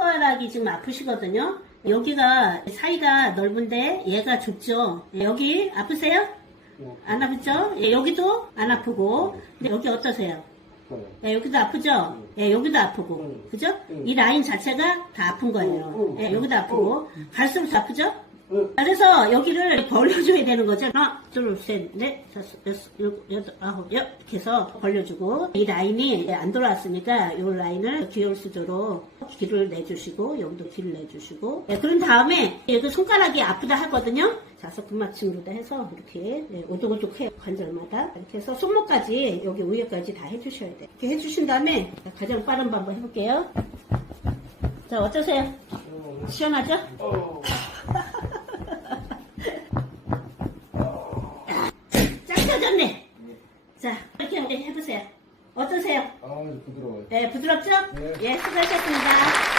손가락이 지금 아프시거든요. 여기가 사이가 넓은데 얘가 좁죠. 예, 여기 아프세요? 안 아프죠? 예, 여기도 안 아프고. 근데 여기 어떠세요? 예, 여기도 아프죠? 예, 여기도 아프고. 응. 그죠? 응. 이 라인 자체가 다 아픈 거예요. 예, 여기도 아프고. 갈수록 더 아프죠? 응. 그래서 여기를 벌려줘야 되는 거죠. 하나, 둘, 셋, 넷, 다섯, 여섯, 일곱, 여덟, 아홉, 열 이렇게 해서 벌려주고 이 라인이 안 돌아왔으니까 이 라인을 귀여울 수도록 길을 내주시고 여기도 길을 내주시고 네, 그런 다음에 여기 손가락이 아프다 하거든요. 자서 근막층으로다 해서 이렇게 네, 오독오독 해요. 관절마다 이렇게 해서 손목까지 여기 위에까지 다 해주셔야 돼요. 이렇게 해주신 다음에 가장 빠른 방법 해볼게요. 자 어떠세요? 시원하죠? 어. 쫙 펴졌네. 자, 이렇게 해보세요. 어떠세요? 아, 부드러워요. 네, 부드럽죠? 네. 예, 수고하셨습니다.